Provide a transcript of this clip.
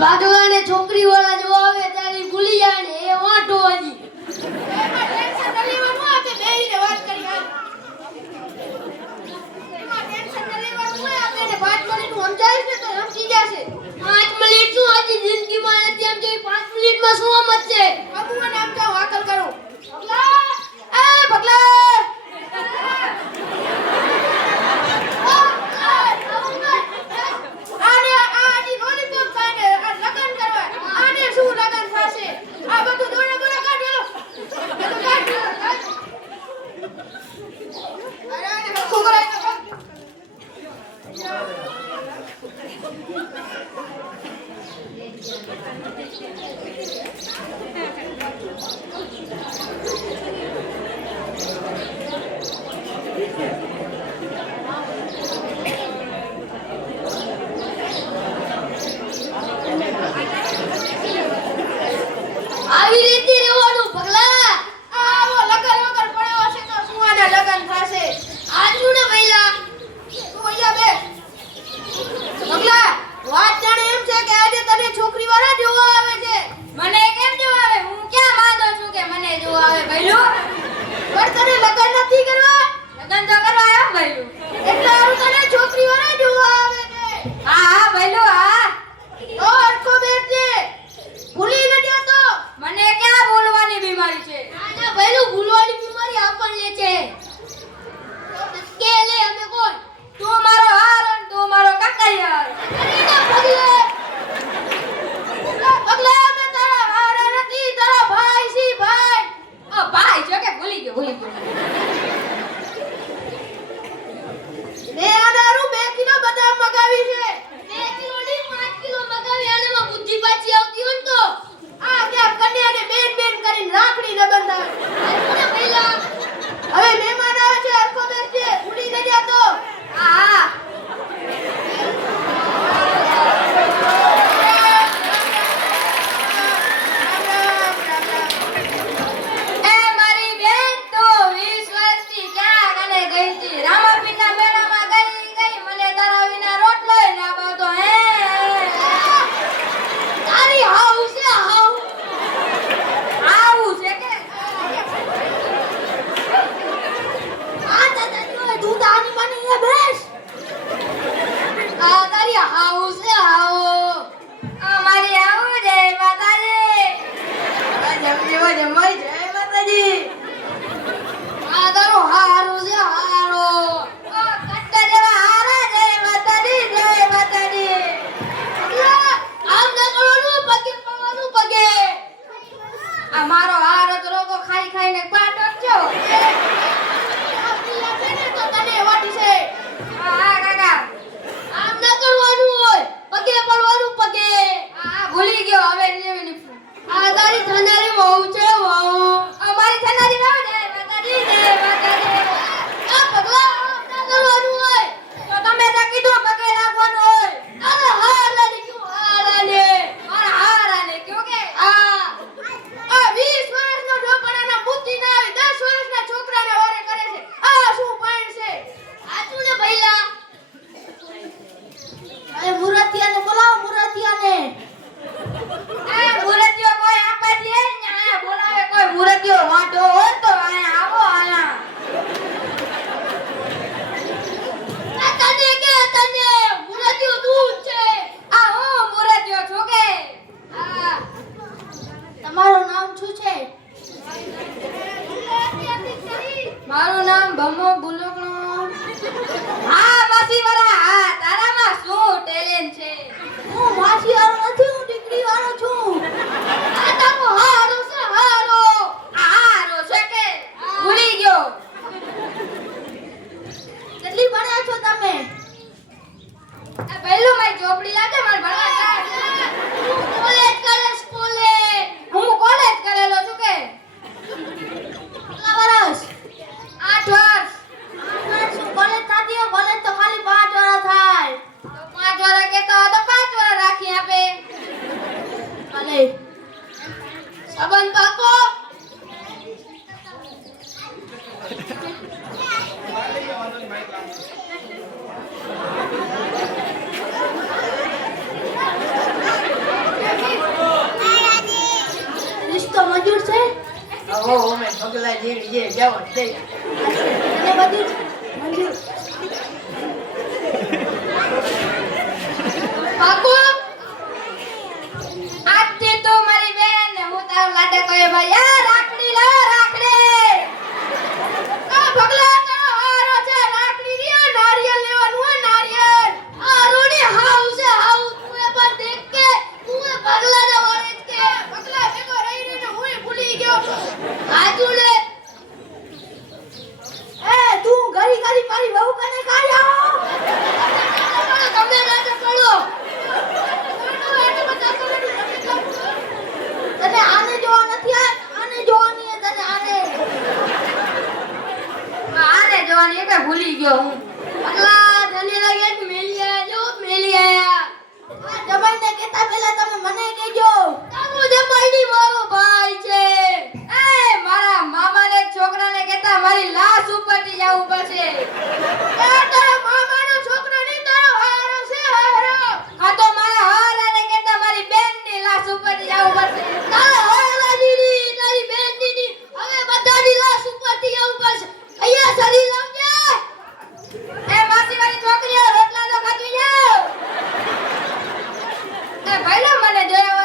વાડવાને છોકરી વાળા જો આવે ત્યારે ભૂલી જાય ને એ વાંટો હજી એમાં ટેન્શન ન લેવાનું આપણે બેહીને વાત કરી હાલ એમાં ટેન્શન ન લેવાનું હોય આપણે 5 મિનિટ સમજાવીશ ને તો સમજી જશે 5 મિનિટ શું હજી જિંદગીમાં નથી એમ કે 5 મિનિટમાં શું મત છે અબુને નામ જાવ આકલ કરો ભગલા એ ભગલા આને આની લોલીપોપ ખાને લગન કરવા આને શું લગન થશે આ બધું દોડા દોડા કાઢેલો બધું કાઢ અરે શું કરે આવી રીતે રહેવાનું પગલા આવો લગન વગર પડ્યો હશે તો સુવાના લગન થશે આજુ ને પહેલા તું અહીંયા બે ભગલા વાત જાણે એમ છે કે આજે તને છોકરી વાળા જોવા આવે છે મને કેમ જોવા આવે હું ક્યાં માનો છું કે મને જોવા આવે ભઈલું પણ તને લગન નથી કરવા લગન તો કરવા આવ્યો ભઈલું એટલે હારું તને છોકરી વાળા જોવા આવે છે હા હા ભઈલું હા તો અડકો બેઠજે ભૂલી ન જતો મને ક્યાં ભૂલવાની બીમારી છે ના ભઈલું ભૂલવાની બીમારી આપણને છે કે લે અમે કોણ તું મારો હાર અને તું મારો કાકરિયા પગલા અમે તારા હારા નથી તારા ભાઈ છી ભાઈ ભાઈ જો કે ભૂલી ગયો મે આનારું 2 કિલો બદામ મગાવી છે 2 કિલો ની 5 કિલો મગાવી આનામાં બુદ્ધિ પાછી આવતી હોય ને તો આ ત્યાં કન્યાને બેન બેન કરીને રાખડી ન બંધાવે અરે પહેલા હવે મહેમાન આવે છે અરકો બેઠજે ભૂલી ન જતો હા એ મારી બેન તો 20 વર્ષથી ક્યાં કને ગઈ હતી રામાપીરના મેળામાં ગઈ મને તારા વિના રોટલો ય ના ભાવતો હે તારી હાઉ છે હાઉ આવું છે કે આ દાદા તું તો આની મને અહીંયા બેસ આ તારી હાઉ છે હાઉ અમારી હાઉ જય માતાજી જમજો જમય જય માતાજી આ તારો હારો છે હારો કટ્ટા જેવા હારા જય માતાજી આમ ન કરવાનું પગે પડવાનું પગે આ મારો હારો તો લોકો ખાઈ ખાઈને પાટો છો આપણી છે ને તો તને વાટી છે હા કાકા આમ ન કરવાનું હોય પગે પડવાનું પગે ભૂલી ગયો હવે આ તારી થનારી વહુ છે વહુ અમારી થનારી વહુ જય માતાજી આ પગલા આમ ન કરવાનું હોય તો તમે તો કીધું પગે લાગવાનું હોય અરે હારાને ક્યું હારાને મારા હારાને ક્યું કે આ 20 વર્ષનો ઢોપણાના બુદ્ધિ ના આવી 10 વર્ષના છોકરાને વારે કરે છે આ શું પાણ છે સાચું ને ભઈલા અરે મુરતિયાને બોલાવો મુરતિયાને આ મુરતિયો કોઈ આપા દે ને આ બોલાવે કોઈ મુરતિયો વાંટો હોય તો આયા આવો આયા તને કે તને મુરતિયો દૂર છે આ હું મુરતિયો છું કે આ તમારું નામ શું છે મારું નામ ભમો બુલકણો હા માસી વાળા હા તારામાં શું ટેલેન્ટ છે હું માસી વાળો નથી હું દીકરી વાળો છું આ તારો હારો છે હારો આ હારો છે કે ભૂલી ગયો કેટલી ભણ્યા છો તમે આ પહેલું મારી ચોપડી લાગે માર ભણવા જાય હું કોલેજ કરે સ્કૂલે હું કોલેજ કરેલો છું કે કેટલા વર્ષ 8 વર્ષ શું કોલેજ થતી હોય કોલેજ તો ખાલી 5 વર્ષ થાય તો 5 વર્ષ કેતો તો 5 વર્ષ રાખી આપે ભલે સંબંધ પાકો આવો અમે પગલા જેવી જે જાવ દે અને બધું મંજૂર. પાકુ આજથી તો મારી બેન ને હું તારો લાડે કહે ભાઈ આ રાખડી લો રાખડી આ ભગલા તારો હારો છે, રાખડી લ્યો, નારિયેળ લેવાનું હોય, નારિયેળ. આ રોડી હાઉ છે હાઉ તું એ પણ દેખ કે તું એ પગલા ના વાળે જ કે ભગલા ભેગો રહી રહીને હુંય ભૂલી ગયો. આજુ લે એ તું ઘડી ઘડી મારી વહુ કને કાઢ આવો. તમે ના પડો તને આને જોવા નથી આને જોવાની હે તને આને. આને જોવાની કે ભૂલી ગયો હું પગલા જલ્દી લાગે મેલિયા જો મેલિયા આ જમાઈને કેતા પહેલા તમે મને કહેજો. તારો જમાઈની મારો ભાઈ છે એ મારા મામાને છોકરાને કહેતા મારી લાશ ઉપરથી જવું પડશે એ તારા મામાનો છોકરો નહીં, તારો હારો છે, હારો. આ તો મારા હારાને કહેતા મારી બેનની લાશ ઉપરથી જવું પડશે તારા હારાની ની તારી બેનની ની હવે બધાની લાશ ઉપરથી જવું પડશે અહીંયા સરી લાવજે એ માસી વાળી છોકરીઓ રોટલા તો ખાતી જાવ એ ભાઈલા મને જોયા